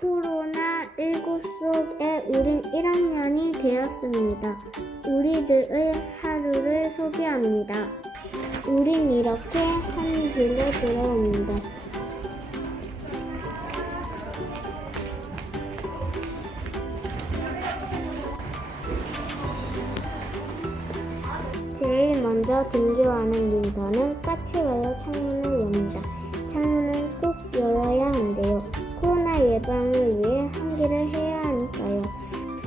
코로나19 속에 우린 1학년이 되었습니다. 우리들의 하루를 소개합니다. 우린 이렇게 한 줄로 들어옵니다. 제일 먼저 등교하는 민서는 까치발로 창문을 엽니다. 창문은 꼭 열어야. 예방을 위해 환기를 해야 하니까요.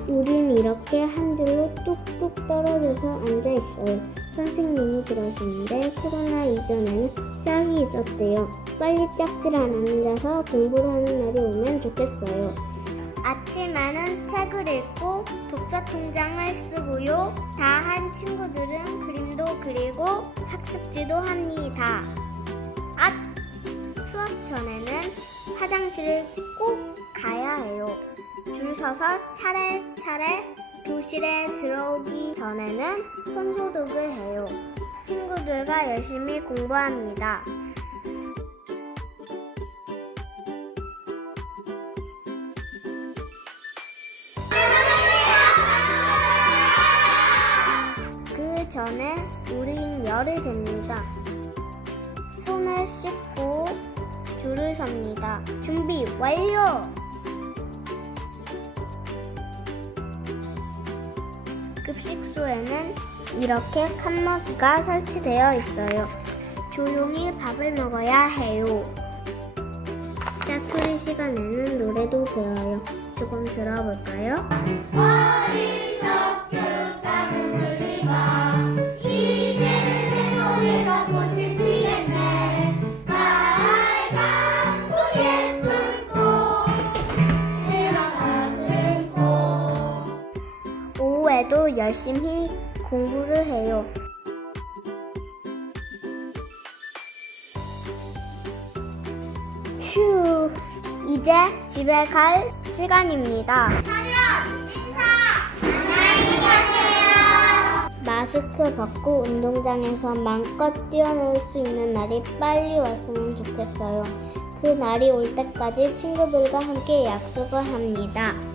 우린 이렇게 한 줄로 뚝뚝 떨어져서 앉아 있어요. 선생님이 그러시는데 코로나 이전에는 짝이 있었대요. 빨리 짝질 안 앉아서 공부를 하는 날이 오면 좋겠어요. 아침에는 책을 읽고 독서 통장을 쓰고요. 다 한 친구들은 그림도 그리고 학습지도 합니다. 아! 수업 전에는 화장실을 꼭 가야 해요. 줄 서서 차례차례 교실에 들어오기 전에는 손소독을 해요. 친구들과 열심히 공부합니다. 그 전에 우린 열을 잽니다. 손을 씻고 줄을 섭니다. 준비 완료! 급식소에는 이렇게 칸막이가 설치되어 있어요. 조용히 밥을 먹어야 해요. 짜투리 시간에는 노래도 배워요. 조금 들어볼까요? 오후에도 열심히 공부를 해요. 휴, 이제 집에 갈 시간입니다. 마스크 벗고 운동장에서 마음껏 뛰어놀 수 있는 날이 빨리 왔으면 좋겠어요. 그 날이 올 때까지 친구들과 함께 약속을 합니다.